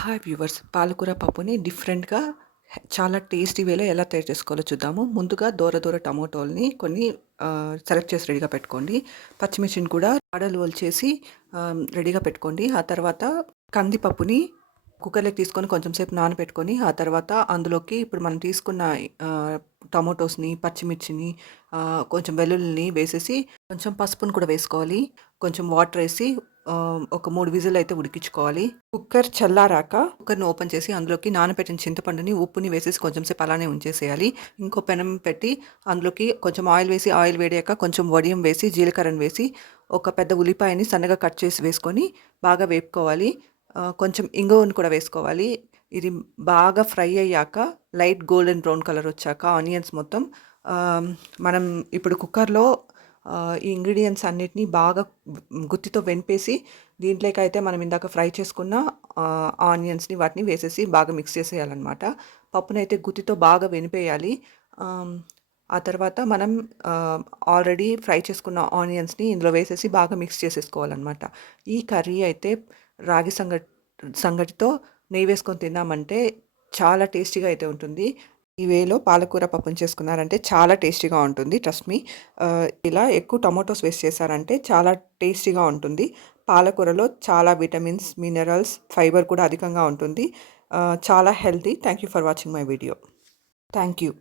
Hi viewers పాలకూర పప్పుని డిఫరెంట్గా చాలా టేస్టీ వేలో ఎలా తయారు చేసుకోవాలో చూద్దాము. ముందుగా దూర దూర టమోటోల్ని కొన్ని సెలెక్ట్ చేసి రెడీగా పెట్టుకోండి. పచ్చిమిర్చిని కూడా ఆడలు వల్చేసి రెడీగా పెట్టుకోండి. ఆ తర్వాత కందిపప్పుని కుక్కర్లోకి తీసుకొని కొంచెం సేపు నానబెట్టుకొని ఆ తర్వాత అందులోకి ఇప్పుడు మనం తీసుకున్న టమాటోస్ని పచ్చిమిర్చిని కొంచెం వెల్లుల్లిని వేసేసి కొంచెం పసుపుని కూడా వేసుకోవాలి. కొంచెం వాటర్ వేసి ఒక మూడు విజిల్ అయితే ఉడికించుకోవాలి. కుక్కర్ చల్లారాక కుక్కర్ని ఓపెన్ చేసి అందులోకి నానబెట్టిన చింతపండుని ఉప్పుని వేసేసి కొంచెం సేపు అలానే ఉంచేసేయాలి. ఇంకో పెనం పెట్టి అందులోకి కొంచెం ఆయిల్ వేసి ఆయిల్ వేడాక కొంచెం వడియం వేసి జీలకర్రను వేసి ఒక పెద్ద ఉల్లిపాయని సన్నగా కట్ చేసి వేసుకొని బాగా వేపుకోవాలి. కొంచెం ఇంగువను కూడా వేసుకోవాలి. ఇది బాగా ఫ్రై అయ్యాక లైట్ గోల్డెన్ బ్రౌన్ కలర్ వచ్చాక ఆనియన్స్ మొత్తం మనం ఇప్పుడు కుక్కర్లో ఈ ఇంగ్రీడియంట్స్ అన్నిటినీ బాగా గుత్తితో వెనిపేసి దీంట్లోకి అయితే మనం ఇందాక ఫ్రై చేసుకున్న ఆనియన్స్ని వాటిని వేసేసి బాగా మిక్స్ చేసేయాలన్నమాట. పప్పునైతే గుత్తితో బాగా వెనిపేయాలి. ఆ తర్వాత మనం ఆల్రెడీ ఫ్రై చేసుకున్న ఆనియన్స్ని ఇందులో వేసేసి బాగా మిక్స్ చేసేసుకోవాలన్నమాట. ఈ కర్రీ అయితే రాగి సంగటి సంగటితో నెయ్యి వేసుకొని తిన్నామంటే చాలా టేస్టీగా అయితే ఉంటుంది. ఈ వేలో పాలకూర పప్పుని చేసుకున్నారంటే చాలా టేస్టీగా ఉంటుంది ట్రస్ట్ మీ. ఇలా ఎక్కువ టమాటోస్ వేస్ట్ చేశారంటే చాలా టేస్టీగా ఉంటుంది. పాలకూరలో చాలా విటమిన్స్ మినరల్స్ ఫైబర్ కూడా అధికంగా ఉంటుంది. చాలా healthy. Thank you for watching my video. Thank you